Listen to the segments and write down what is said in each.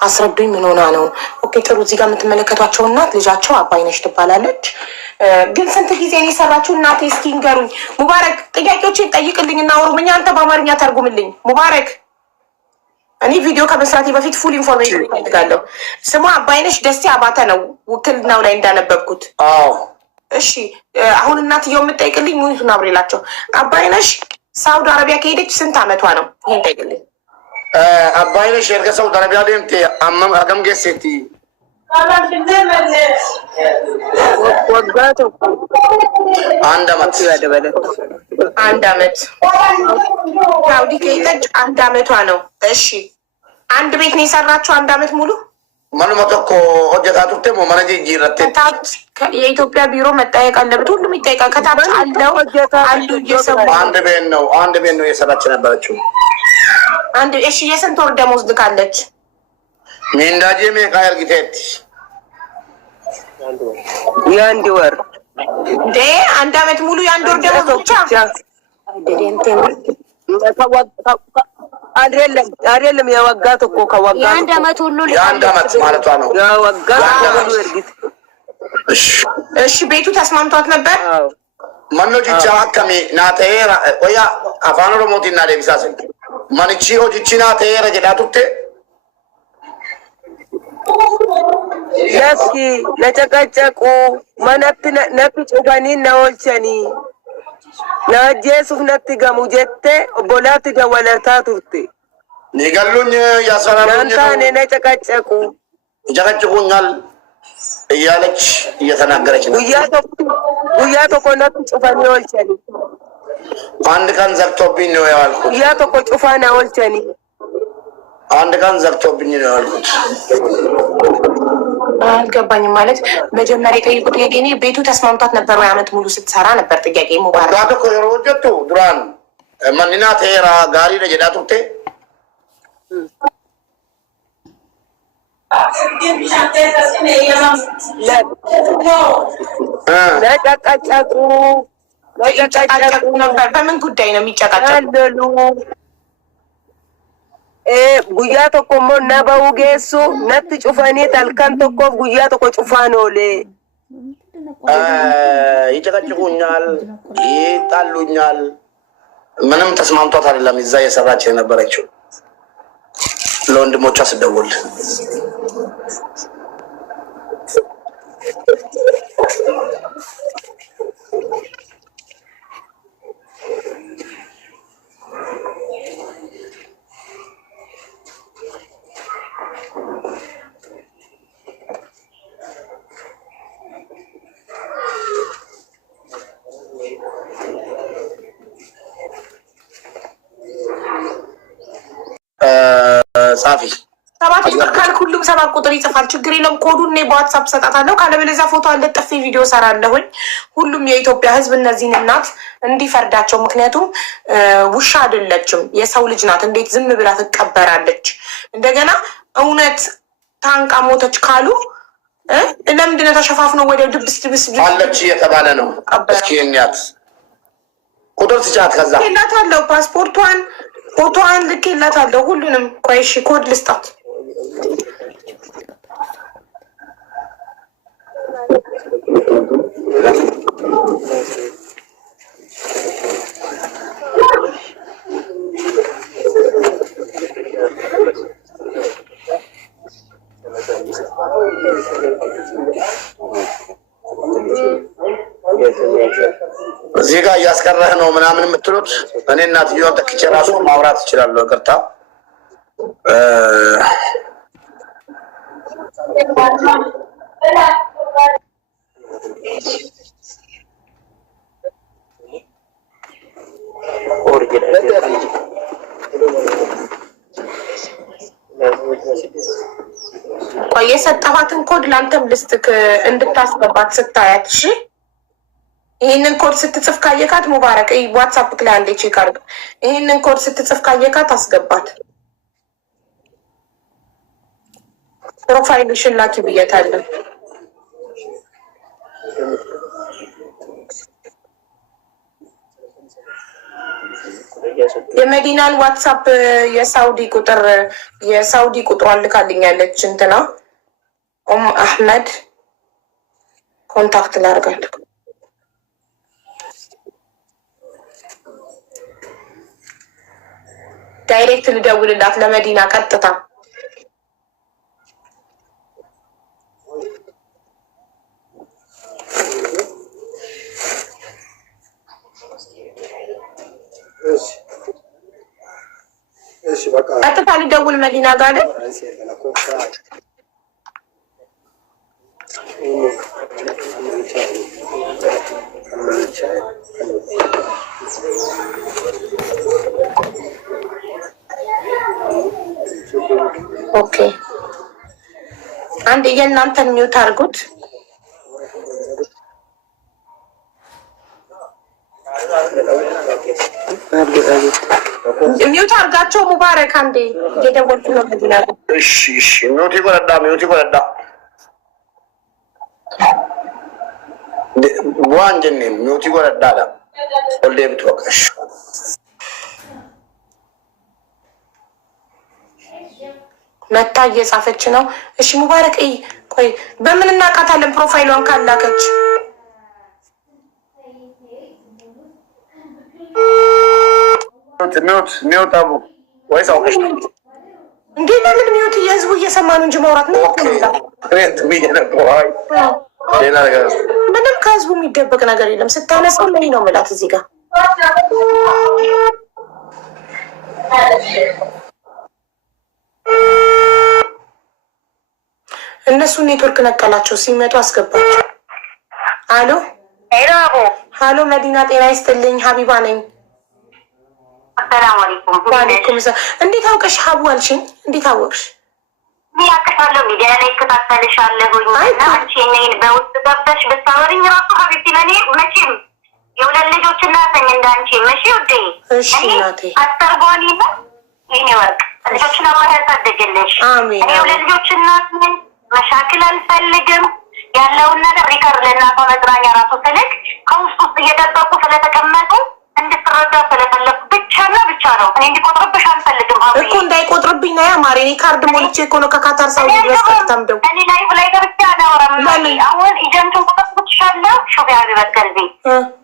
አስረዱኝ። ምን ሆና ነው? ኦኬ ጥሩ። እዚህ ጋር የምትመለከቷቸው እናት ልጃቸው አባይነሽ ትባላለች። ግን ስንት ጊዜ ነው የሰራችው? እናቴ እስኪ ንገሩኝ። ሙባረክ ጥያቄዎችን ጠይቅልኝ እና ኦሮምኛ አንተ በአማርኛ ተርጉምልኝ። ሙባረክ እኔ ቪዲዮ ከመስራቴ በፊት ፉል ኢንፎርሜሽን ይፈልጋለሁ። ስሟ አባይነሽ ደሴ አባተ ነው ውክልናው ላይ እንዳነበብኩት። እሺ አሁን እናትየው የምጠይቅልኝ ሙኒቱን አብሬላቸው። አባይነሽ ሳውዲ አረቢያ ከሄደች ስንት አመቷ ነው? ይሄን ጠይቅልኝ። አባይነሽ ኤርገ ሳውዲ አረቢያ ደምቴ አገም ጌሴቲ ወጋቶ አንድ አመት ሳውዲ ከሄደች አንድ አመቷ ነው። እሺ አንድ ቤት ነው የሰራችው አንድ አመት ሙሉ? ማንም ተኮ ኦጀታ ቱርቴ ሞማነጂ ጂራቴ የኢትዮጵያ ቢሮ መጠየቅ አለበት። ሁሉም ይጠይቃል። ከታች አለው አንዱ እየሰሙ አንድ ቤት ነው የሰራች ነበረችው። አንድ እሺ የስንት ወር ደሞዝ ልካለች? ሚንዳጄ ሜቃየር ጊቴት የአንድ ወር እንዴ አንድ አመት ሙሉ የአንድ ወር ደሞዝ ብቻ አይደለም። የወጋት እኮ ከወጋት የአንድ አመት ሁሉ የአንድ አመት ማለቷ ነው። የወጋት ሁሉ እርግጥ። እሺ ቤቱ ተስማምቷት ነበር? ማኖ ጂቻ አከሚ ናቴ ወያ አፋን ኦሮሞቲ እና ደብሳሰን ማንቺ ሆጂቺ ናቴ ረጀዳቱቴ ለስኪ ለጨቀጨቁ መነት ነፍ ጩፈኒ ነወልቸኒ ናጀሱፍ ነት ገሙ ጀቴ ቦላት ደወለታ ቱርቴ ኒገሉኝ ያሰራሩኝ ናንታኔ ነጨቀጨቁ ይጨቀጭቁኛል እያለች እየተናገረች ነው። ጉያ ቶኮ ነት ጩፈኒ ወልቸኒ አንድ ቀን ዘግቶብኝ ነው ያልኩት። ጉያ ቶኮ ጩፋና ወልቸኒ አንድ ቀን ዘግቶብኝ ነው ያልኩት። አልገባኝም። ማለት መጀመሪያ የጠየቁት ጥያቄ እኔ ቤቱ ተስማምቷት ነበር ወይ አመት ሙሉ ስትሰራ ነበር ጥያቄ። ሙባረክ ዳቶ ኮሮጀቱ ዱራን ማንና ተራ ጋሪ ለጀዳቱቴ ለጨቃጨቁ ነበር። በምን ጉዳይ ነው የሚጨቃጨቁ? ጉያ ቶኮ ሞ ነበው ጌሱ ነት ጩፈኒ ታልካን ቶኮ ጉያ ቶኮ ጩፋኖሌ ይጨቀጭቁኛል፣ ይጣሉኛል። ምንም ተስማምቷት አይደለም እዛ የሰራች የነበረችው። ለወንድሞቿ ስደውል ጻፊ 7 ቁጥር ካልክ ሁሉም 7 ቁጥር ይጽፋል። ችግር የለም። ኮዱን እኔ በዋትሳፕ ሰጣታለሁ። ካለበለዚያ ፎቶ አለጥፌ ቪዲዮ ሰራለሁኝ። ሁሉም የኢትዮጵያ ሕዝብ እነዚህን እናት እንዲፈርዳቸው። ምክንያቱም ውሻ አይደለችም፣ የሰው ልጅ ናት። እንዴት ዝም ብላ ትቀበራለች? እንደገና እውነት ታንቃ ሞተች ካሉ ለምንድነው ተሸፋፍነው ወዲያው ድብስ አለች እየተባለ ነው? እስኪ እንያት ቁጥር ስጫት። ከዛ ላታለው ፓስፖርቷን ፎቶዋን ልኬላታለሁ። ሁሉንም ቆይ እሺ ኮድ ልስጣት። እዚህ ጋር እያስቀረህ ነው ምናምን የምትሉት እኔ እናትየዋን ተክቼ ራሱ ማውራት እችላለሁ። ይቅርታ ቆይ የሰጠኋትን ኮድ ለአንተም ልስጥክ እንድታስገባት ስታያት። እሺ ይህንን ኮድ ስትጽፍ ካየካት ሙባረክ ዋትሳፕ ላይ አንዴ ቼክ አድርግ። ይህንን ኮድ ስትጽፍ ካየካት አስገባት። ፕሮፋይልሽን ላኪ ብያታለሁ። የመዲናን ዋትሳፕ የሳውዲ ቁጥሯን ልካልኛለች። እንትና አህመድ ኮንታክት ላርጋት። ዳይሬክት ልደውልላት ለመዲና ቀጥታ። ቀጥታ ልደውል መዲና ጋር አይደል? ኦኬ አንድ የእናንተን ሚውት አድርጉት። ሚውት አድርጋቸው። ሙባረክ አንዴ እየደወልኩ ነው መዲና። እሺ እሺ ሚውት ይቆረዳ ዋንጀኔ ሚውት ይቆረዳ ወልዴ ብትወቀሽ መታ እየጻፈች ነው። እሺ ሙባረክ ቆይ በምን እናውቃታለን? ፕሮፋይሏን ካላከች ሚውት አቡ ወይስ አውቀሽ ነው እንዴ? ለምን ሚውት? የህዝቡ እየሰማ ነው እንጂ ማውራት ነው። ምንም ከህዝቡ የሚደበቅ ነገር የለም። ስታነሳው ምን ነው የምላት እዚህ ጋር እነሱ ኔትወርክ ነቀላቸው። ሲመጡ አስገባቸው። አሎ ሀሎ መዲና ጤና ይስጥልኝ። ሀቢባ ነኝ። አሰላሙ አለይኩም። ዋሌኩም ሰላም። እንዴት አውቀሽ ሀቡ አልሽኝ? እንዴት አወቅሽ? ያከታለው ሚዲያ ላይ እከታተልሻለሁኝ እና አንቺ እኔን በውስጥ ገብተሽ ብታወሪኝ ራሱ ሀቢብቲ ለእኔ መቼም የሁለት ልጆች እናት ነኝ እንዳንቺ መቼ ውዴ። እኔ አስተርጓሚ ነው የኔ ወርቅ። ልጆችን አላህ ያሳድግልሽ። እኔ የሁለት ልጆች እናት ነኝ። መሻክል አልፈልግም። ያለውን ነገር ሪከርድ ለእናቷ መዝናኛ ራሱ ትልቅ ከውስጥ ውስጥ እየደበቁ ስለተቀመጡ እንድትረዳ ስለፈለኩ ብቻና ብቻ ነው። እኔ እንዲቆጥርብሽ አልፈልግም። እኮ እንዳይቆጥርብኝ ነው ያማሬ። እኔ ካርድ ሞልቼ እኮ ነው ከካታር ሳውዲ ድረስ ከተምደው እኔ ላይቭ ላይ ገብቼ አላወራም። አሁን ኤጀንቱን ቁጥጥሻለሁ። ሹፍ ያቢበት ገልቢ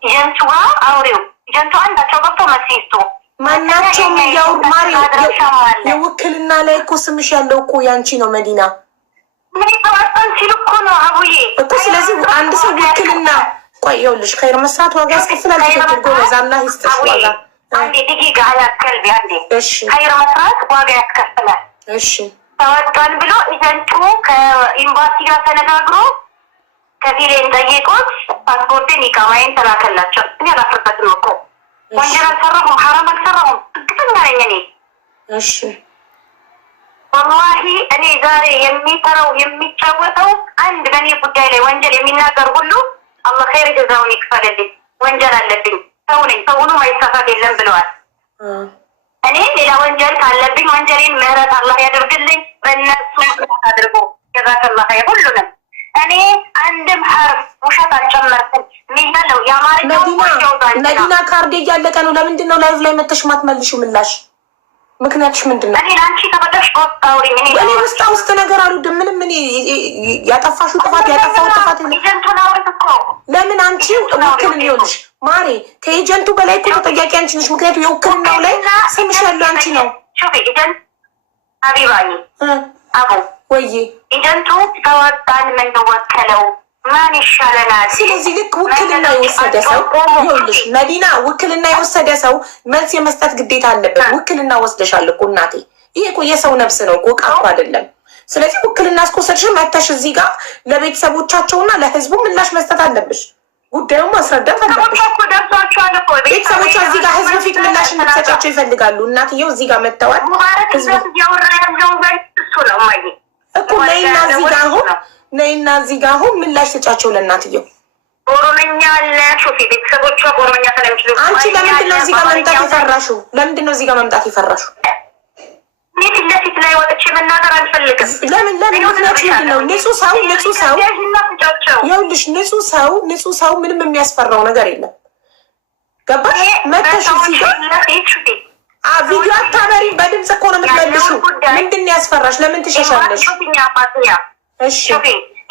ኤጀንቱ ጋር አውሬው ኤጀንቱ አንዳቸው ገብቶ መስይስቱ ማናቸውም እያወሩ ማሪ የውክልና ላይ እኮ ስምሽ ያለው እኮ ያንቺ ነው መዲና ምን ተዋጣን ሲሉ እኮ ነው አቡዬ እኮ። ስለዚህ አንድ ሰው ውክልና ቆይ ይኸውልሽ ኸይር መስራት ዋጋ ያስከፍላል። ትክክል ጎበዝ፣ አላህ ይስጥሽ ዋጋ። አንዴ ደቂቃ አያስከልቢ አንዴ። እሺ ኸይር መስራት ዋጋ ያስከፍላል። እሺ ተወጣን ብሎ ኢቨንቱ ከኤምባሲ ጋር ተነጋግሮ ከፊሌን ጠየቁት። ፓስፖርቴን ኢቃማዬን ተላከላቸው። እኔ አላፈርበትም እኮ ወንጀል አልሰራሁም፣ ሐራም አልሰራሁም። እርግጠኛ ነኝ እኔ። እሺ ወላሂ እኔ ዛሬ የሚሰራው የሚጫወተው አንድ በእኔ ጉዳይ ላይ ወንጀል የሚናገር ሁሉ አላህ ኸይር ጀዛውን ይክፈልልኝ። ወንጀል አለብኝ፣ ሰው ነኝ፣ ሰው ሆኖ ማይሳሳት የለም ብለዋል። እኔ ሌላ ወንጀል ካለብኝ ወንጀሌን ምህረት አላህ ያደርግልኝ። በእነሱ አድርጎ ጀዛከላህ ኸይር ሁሉንም። እኔ አንድም ሐርፍ ውሸት አልጨመርኩም። ሚያለው የአማርኛ መዲና ካርድ እያለቀ ነው። ለምንድን ነው ላይቭ ላይ መተሽ ማትመልሺው ምላሽ? ምክንያትሽ ምንድን ነው? እኔ ለአንቺ ተበደሽ ወጣውሪ ምን እኔ ውስጥ ነገር አልወድም። ምንም ምን ያጠፋሹ ጥፋት ያጠፋው ጥፋት ለምን አንቺ ውክልና ይኸውልሽ ማሬ ከኤጀንቱ በላይ እኮ ተጠያቂ አንቺ ነሽ። ምክንያቱም የውክልናው ላይ ስምሽ ያለው አንቺ ነው። ሹፊ ኤጀንት ሀቢባዬ አቡ ወይዬ ኤጀንቱ ተወጣን የምንወከለው ማን ይሻለናል? ስለዚህ ልክ ውክልና የወሰደ ሰው ይኸውልሽ መዲና ውክልና የወሰደ ሰው መልስ የመስጠት ግዴታ አለበት። ውክልና ወስደሻል እኮ እናቴ። ይሄ እኮ የሰው ነፍስ ነው እኮ ዕቃ እኮ አይደለም። ስለዚህ ውክልና እስከወሰድሽ መተሽ እዚህ ጋር ለቤተሰቦቻቸውና ለህዝቡ ምላሽ መስጠት አለብሽ። ጉዳዩን ማስረዳት አለብሽ። ቤተሰቦቿ እዚህ ጋር ህዝብ ፊት ምላሽ እንድትሰጫቸው ይፈልጋሉ። እናትየው እዚህ ጋር መጥተዋል። እኮ ነይና እዚህ ጋር አሁን ነይና እዚህ ጋር አሁን ምላሽ ሰጫቸው ለእናትየው። ኦሮምኛ አለ ሹፊ ቤተሰቦቿ ኦሮምኛ ስለሚችሉ አንቺ ለምንድን ነው እዚህ ጋር መምጣት የፈራሽው? ለምንድን ነው እዚህ ጋር መምጣት የፈራሽው? እኔ ፊት ለፊት ላይ ወጥቼ መናገር አልፈልግም። ለምን ምክንያቱ ምንድን ነው? ንጹህ ሰው ይኸውልሽ ንጹህ ሰው ምንም የሚያስፈራው ነገር የለም። ገባሽ? መተሽ እዚህ ጋር ቪዲዮ አታበሪ። በድምጽ እኮ ነው የምትመልሺው። ምንድን ነው ያስፈራሽ? ለምን ትሸሻለሽ? እሺ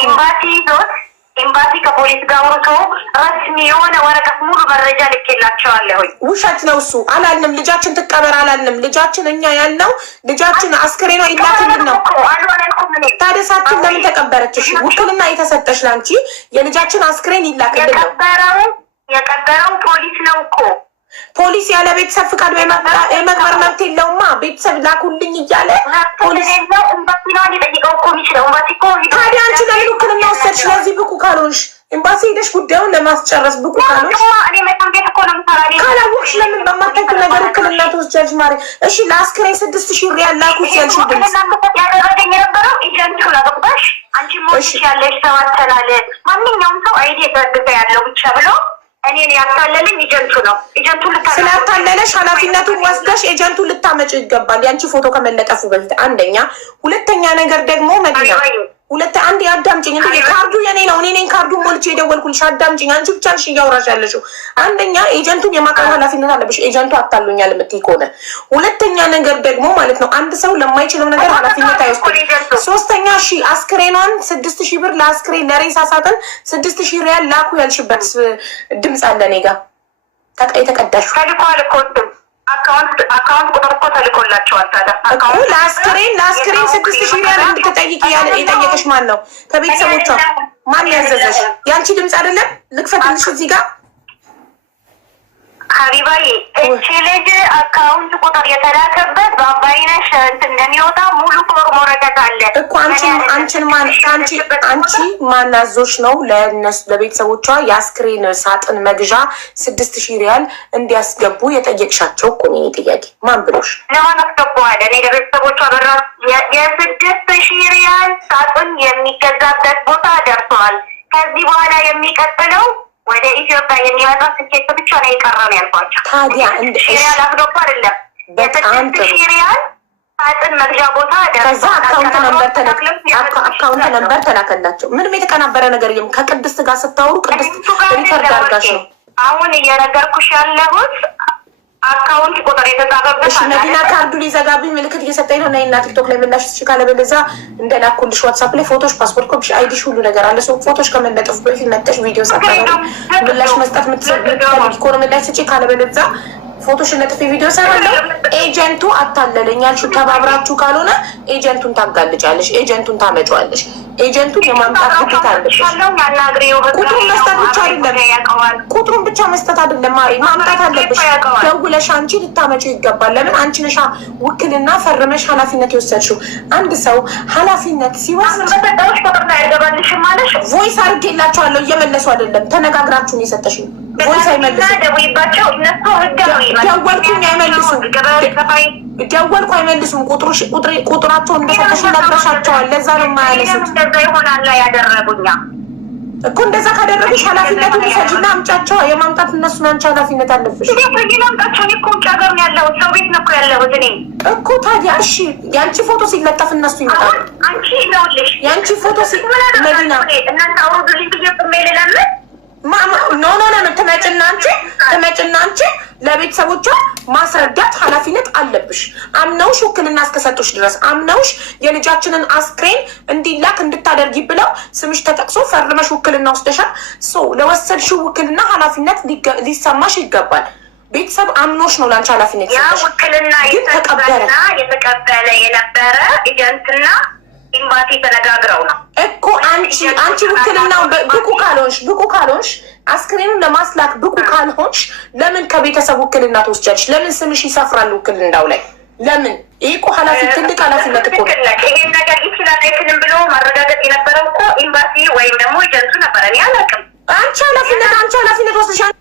ኤምባሲ ይዞት ኤምባሲ ከፖሊስ ጋር ወርቶ ረስሚ የሆነ ወረቀት ሙሉ መረጃ ልኬላቸዋለሁ። ውሸት ነው እሱ። አላልንም ልጃችን ትቀበር አላልንም። ልጃችን እኛ ያልነው ልጃችን አስክሬኗ ይላክልን ነው። ታዲያ ሳትል ለምን ተቀበረች? እሺ ውክልና የተሰጠሽ ላንቺ የልጃችን አስክሬን ይላክልን ነው። የቀበረው ፖሊስ ነው እኮ። ፖሊስ ያለ ቤተሰብ ፍቃድ የመቅበር መብት የለውማ። ቤተሰብ ላኩልኝ እያለ ፖሊስ ነው ኤምባሲ ነው ሊጠይቀው እኮ የሚችለው። ኤምባሲ እኮ ታዲያ አንቺ ለምን ውክልና ወሰድሽ? ለዚህ ብቁ ካልሆንሽ ኤምባሲ ሄደሽ ጉዳዩን ለማስጨረስ ብቁ ካልሆንሽ ካላወቅሽ ለምን በማታውቂው ነገር ውክልና ትወስጃለሽ? ማሪ እሺ ለአስክሬን 6000 ሪያል ላኩ ሲያልሽ ድምፅ ያደረገኝ የነበረው ኤጀንቱ ለገባሽ አንቺ ሞሽ ያለሽ ሰው አተላለ ማንኛውም ሰው አይዲ የተደረገ ያለው ብቻ ብሎ እኔን ያታለለኝ ኤጀንቱ ነው። ኤጀንቱ ስላታለለሽ ኃላፊነቱን ወስደሽ ኤጀንቱ ልታመጪው ይገባል። ያንቺ ፎቶ ከመለጠፉ በፊት አንደኛ። ሁለተኛ ነገር ደግሞ መዲና አንድ አዳምጪኝ። እንዴ ካርዱ የኔ ነው። እኔ ነኝ ካርዱን ሞልቼ የደወልኩልሽ። አዳምጪኝ። አንቺ ብቻ ነሽ እያወራሽ ያለሽው። አንደኛ ኤጀንቱን የማቅረብ ኃላፊነት አለብሽ። ኤጀንቱ አታሉኛል የምትይ ከሆነ። ሁለተኛ ነገር ደግሞ ማለት ነው አንድ ሰው ለማይችለው ነገር ኃላፊነት አይወስድም። ሶስተኛ አስክሬኗን 6000 ብር ለአስክሬን ለሬሳ ሳጥን 6000 ሪያል ላኩ ያልሽበት ድምፅ አለ እኔ ጋር የተቀዳሽ አካውንት ቁጥር እኮ ተልኮላቸዋል። ለአስክሬን 6000 ሪያል እንድትጠይቅ የጠየቀሽ ማን ነው? ከቤተሰቦቿ ማን ያዘዘሽ? ያንቺ ድምፅ አይደለም? ልክፈትልሽ እዚህ ጋር ሀቢባዬ። እቺ ልጅ አካውንት ቁጥር የተላከበት በአባይነሽ እንደሚወጣ ሙሉ ወረቀት አለ እኮ። አንቺ ማን አዞሽ ነው ለቤተሰቦቿ የአስክሬን ሳጥን መግዣ 6000 ሪያል እንዲያስገቡ የጠየቅሻቸው? እኮ ነው ጥያቄ። ማን ብሎሽ? ለማን አስገባዋል? እኔ ለቤተሰቦቿ በራ የ6000 ሪያል ሳጥን የሚገዛበት ቦታ ደርሰዋል። ከዚህ በኋላ የሚቀጥለው ወደ ኢትዮጵያ የሚመጣ ስኬት ብቻ ነው የቀረው ያልኳቸው። ታዲያ ሪያል አስገባ አይደለም የ6000 ሪያል ሳጥን መግዣ ቦታ ከዛ አካውንት ነበር ተላከላቸው። ምንም የተቀናበረ ነገር የለም። ከቅድስት ጋር ስታወሩ ቅድስት ሪከርድ አድርጋሽ ነው አሁን እየነገርኩሽ ያለሁት። አካውንት ቁጥር የተጻፈበት መዲና ካርዱ ሊዘጋብኝ ምልክት እየሰጠኝ ነው። እና ቲክቶክ ላይ ምላሽ ትችካለ። በለዛ እንደላኩልሽ ዋትሳፕ ላይ ፎቶሽ፣ ፓስፖርት ኮፒሽ፣ አይዲሽ ሁሉ ነገር አለ። ሰው ፎቶሽ ከመለጠፉ በፊት መጠሽ ቪዲዮ ሰጣ ምላሽ መስጠት የምትፈልጊ ከሆነ ምላሽ ስጪ። ካለበለዛ ፎቶሽን ለጥፌ ቪዲዮ ሰራለሁ። ኤጀንቱ አታለለኝ ያልሽው ተባብራችሁ ካልሆነ ኤጀንቱን ታጋልጫለሽ፣ ኤጀንቱን ታመጫዋለሽ። ኤጀንቱን የማምጣት ግዴታ አለብሽ። ቁጥሩን መስጠት ብቻ አይደለም፣ ቁጥሩን ብቻ መስጠት አይደለም ማሪ፣ ማምጣት አለብሽ። ደውለሽ አንቺ ልታመጪው ይገባል። ለምን አንቺ ነሻ ውክልና ፈርመሽ ኃላፊነት የወሰድሽው። አንድ ሰው ኃላፊነት ሲወስድ ቮይስ አድርጌላቸዋለሁ፣ እየመለሱ አይደለም። ተነጋግራችሁን የሰጠሽኝ ቮይስ አይመልሱም። ደወልኩኝ አይመልሱም። ደወልኩ አይመልሱም። ቁጥራቸውን እንደሰጠሽ ነግረሻቸዋል። ለዛ ነው የማያነሱት እኮ። እንደዛ ካደረጉሽ ኃላፊነቱን ውሰጂና አምጫቸው። የማምጣት እነሱን አንቺ ኃላፊነት አለብሽ እኮ። ታዲያ እሺ የአንቺ ፎቶ ሲለጠፍ እነሱ ይመጣሉ። የአንቺ ፎቶ መዲና ትመጭና አንቺ ለቤተሰቦቿ ማስረዳት ኃላፊነት አለብሽ። አምነውሽ ውክልና እስከሰጡሽ ድረስ አምነውሽ የልጃችንን አስክሬን እንዲላክ እንድታደርጊ ብለው ስምሽ ተጠቅሶ ፈርመሽ ውክልና ወስደሻል። ለወሰድሽው ውክልና ኃላፊነት ሊሰማሽ ይገባል። ቤተሰብ አምኖሽ ነው ለአንቺ ኃላፊነት ይሰጥሽ። ውክልና የተቀበለ የነበረ ኤጀንትና ኤምባሲ ተነጋግረው ነው እኮ። አንቺ ውክልናው ብቁ ካልሆንሽ አስክሬኑን ለማስላክ ብቁ ካልሆንሽ ለምን ከቤተሰብ ውክልና ትወስጃለሽ? ለምን ስምሽ ይሰፍራል ውክልናው ላይ? ለምን? ይሄ እኮ ትልቅ ኃላፊነት እኮ ነው። ይሄን ነገር ይችላል አይችልም ብሎ ማረጋገጥ የነበረው እኮ ኤምባሲ ወይም ደግሞ ኤጀንቱ ነበረ። እኔ አላውቅም። አንቺ ኃላፊነት ወስደሻል።